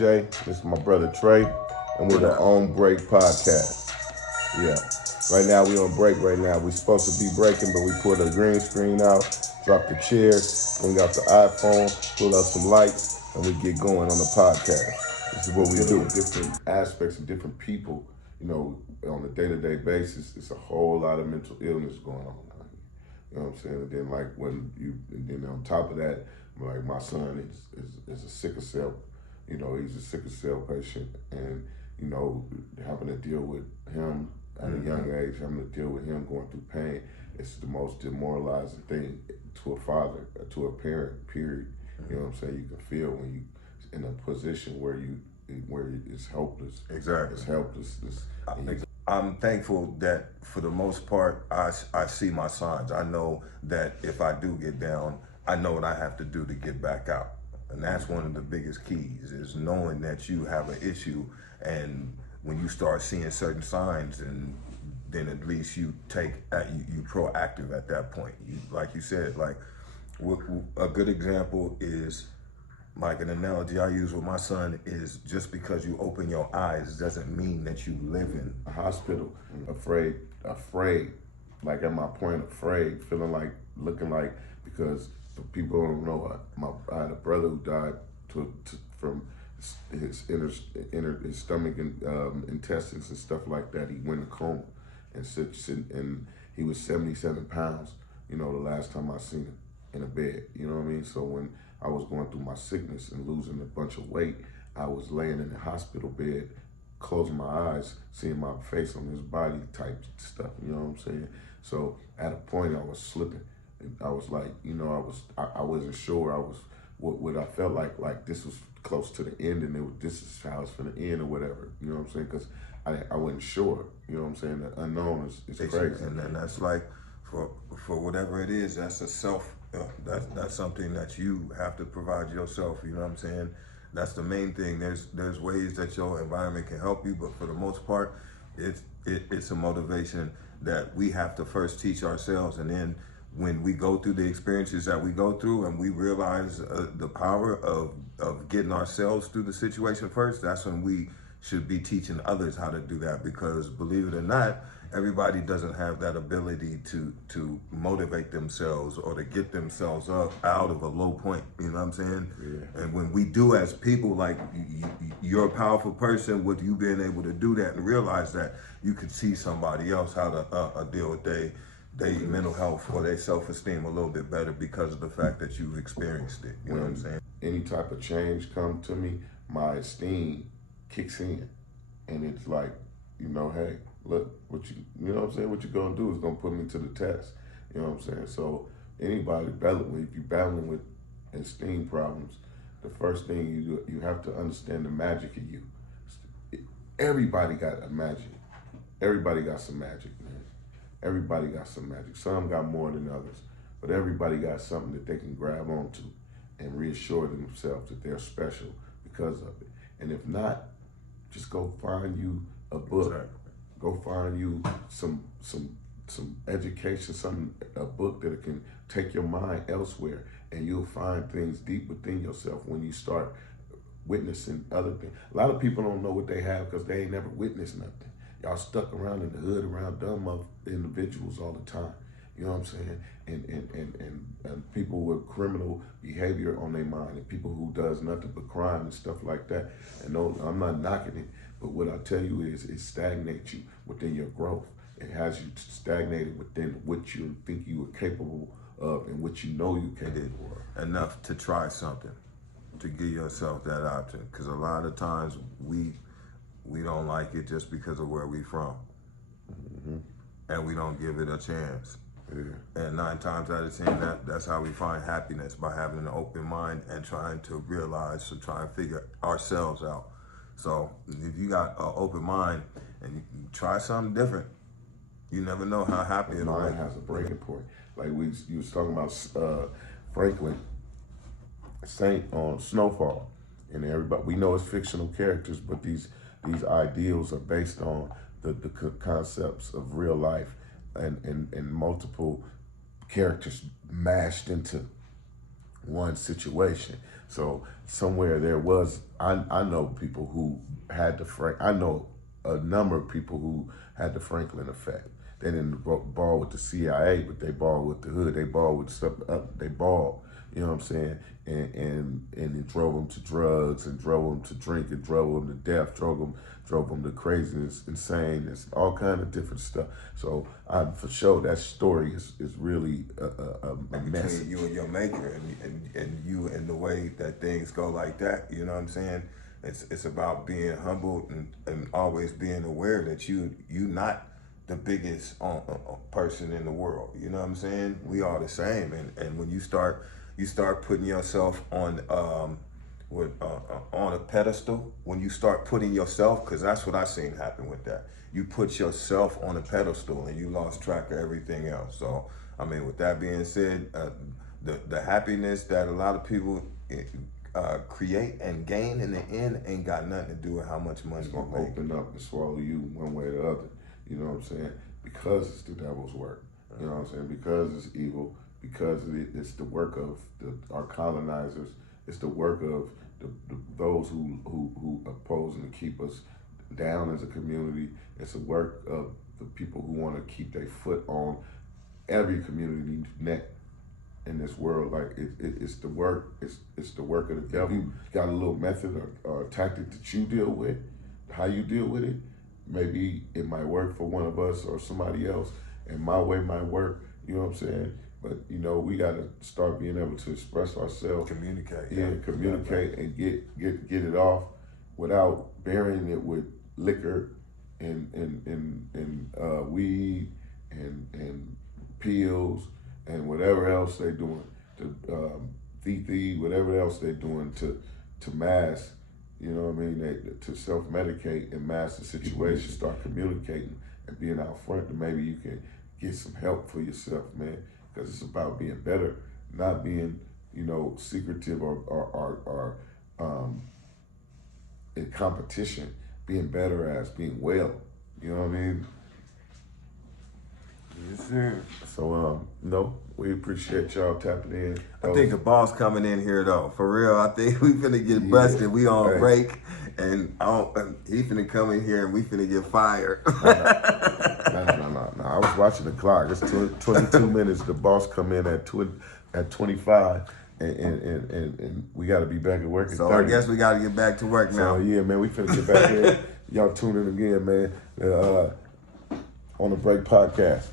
DJ. This is my brother Trey, and we're the On Break podcast. Yeah. Right now we on break right now. We supposed to be breaking, but we pulled the green screen out, dropped the chairs, bring out the iPhone, pull out some lights, and we get going on the podcast. This is what we do. Different aspects of different people, on a day-to-day basis. It's a whole lot of mental illness going on. You know what I'm saying? And then and then on top of that, like my son is a sickle cell, he's a sickle cell patient, and having to deal with him at a young age, having to deal with him going through pain, it's the most demoralizing thing to a father, to a parent, period. You know what I'm saying? You can feel when you in a position where it's helpless. Exactly. It's helpless. I'm thankful that for the most part, I see my signs. I know that if I do get down, I know what I have to do to get back out. And that's one of the biggest keys, is knowing that you have an issue, and when you start seeing certain signs, and then at least you proactive at that point. Like you said, a good example is, like an analogy I use with my son is, just because you open your eyes doesn't mean that you live in a hospital. Afraid, like at my point, afraid, feeling like, looking like, because for people who don't know, I had a brother who died from his his stomach and intestines and stuff like that. He went in a coma, and he was 77 pounds. The last time I seen him in a bed. You know what I mean? So when I was going through my sickness and losing a bunch of weight, I was laying in the hospital bed, closing my eyes, seeing my face on his body type stuff. You know what I'm saying? So at a point I was slipping. I was like, I wasn't sure. I was what I felt like this was close to the end, and this is how it's gonna end or whatever. You know what I'm saying? Because I wasn't sure. You know what I'm saying? The unknown is crazy. And then that's like, for whatever it is, that's a self. That's something that you have to provide yourself. You know what I'm saying? That's the main thing. There's ways that your environment can help you, but for the most part, it's a motivation that we have to first teach ourselves, and then when we go through the experiences that we go through, and we realize the power of getting ourselves through the situation first, that's when we should be teaching others how to do that. Because believe it or not, everybody doesn't have that ability to motivate themselves or to get themselves up out of a low point. You know what I'm saying? Yeah. And when we do, as people, like you're a powerful person with you being able to do that and realize that you could see somebody else how to deal with their mental health or their self-esteem a little bit better because of the fact that you've experienced it. You know what I'm saying? Any type of change come to me, my esteem kicks in, and it's like, hey, look, you know what I'm saying? What you're gonna do is gonna put me to the test. You know what I'm saying? So anybody if you're battling with esteem problems, the first thing you do, you have to understand the magic in you. Everybody got a magic. Everybody got some magic, man. Everybody got some magic. Some got more than others, but everybody got something that they can grab onto and reassure themselves that they're special because of it. And if not, just go find you a book. Exactly. Go find you some education, a book that can take your mind elsewhere, and you'll find things deep within yourself when you start witnessing other things. A lot of people don't know what they have because they ain't never witnessed nothing. Y'all stuck around in the hood around dumb individuals all the time. You know what I'm saying? And people with criminal behavior on their mind, and people who does nothing but crime and stuff like that. And no, I'm not knocking it, but what I tell you is it stagnates you within your growth. It has you stagnated within what you think you are capable of and what you know you can do. Enough to try something, to give yourself that option. Because a lot of times we don't like it just because of where we from. Mm-hmm. And we don't give it a chance. Yeah. And 9 times out of 10, that's how we find happiness, by having an open mind and trying to try and figure ourselves out. So if you got an open mind and you try something different, you never know how happy it'll Mind make. has a breaking point. Like you was talking about Franklin Saint on Snowfall, and everybody, we know it's fictional characters, but these ideals are based on the concepts of real life and multiple characters mashed into one situation. So somewhere there was, I know people who had I know a number of people who had the Franklin effect. They didn't ball with the CIA, but they ball with the hood. They ball with stuff up. They ball. You know what I'm saying? And it drove them to drugs, and drove them to drink, and drove them to death, drove them to craziness, insaneness, all kind of different stuff. So for sure, that story is really a message. Between you and your maker, and you and the way that things go like that. You know what I'm saying? It's about being humble and always being aware that you not the biggest person in the world. You know what I'm saying? We are the same, and when you start putting yourself on on a pedestal, when you start putting yourself, because that's what I seen happen with that. You put yourself on a pedestal and you lost track of everything else. So I mean, with that being said, the happiness that a lot of people create and gain in the end ain't got nothing to do with how much money It's you gonna make. open up and swallow you one way or the other. You know what I'm saying? Because it's the devil's work. You know what I'm saying? Because it's evil. Because it's the work of our colonizers. It's the work of those who oppose and keep us down as a community. It's the work of the people who want to keep their foot on every community neck in this world. Like it's the work. It's the work of the devil. You got a little method or tactic that you deal with, how you deal with it. Maybe it might work for one of us or somebody else, and my way might work. You know what I'm saying? But you know, we got to start being able to express ourselves, Communicate. yeah, communicate, and get it off without burying it with liquor and weed and pills and whatever else they doing, whatever else they doing to mask. You know what I mean? To self-medicate and mask the situation, start communicating and being out front, and maybe you can get some help for yourself, man. Because it's about being better, not being, secretive or in competition. Being better as being well. You know what I mean? Yes, sir. So, we appreciate y'all tapping in. I think the boss coming in here though. For real, I think we finna get busted. We on break, and he finna come in here and we finna get fired. No. I was watching the clock. It's 22 minutes. The boss come in at 25, and we got to be back at work at So 30. I guess we got to get back to work now. So yeah, man, we finna get back in. Y'all tune in again, man. On the Break Podcast.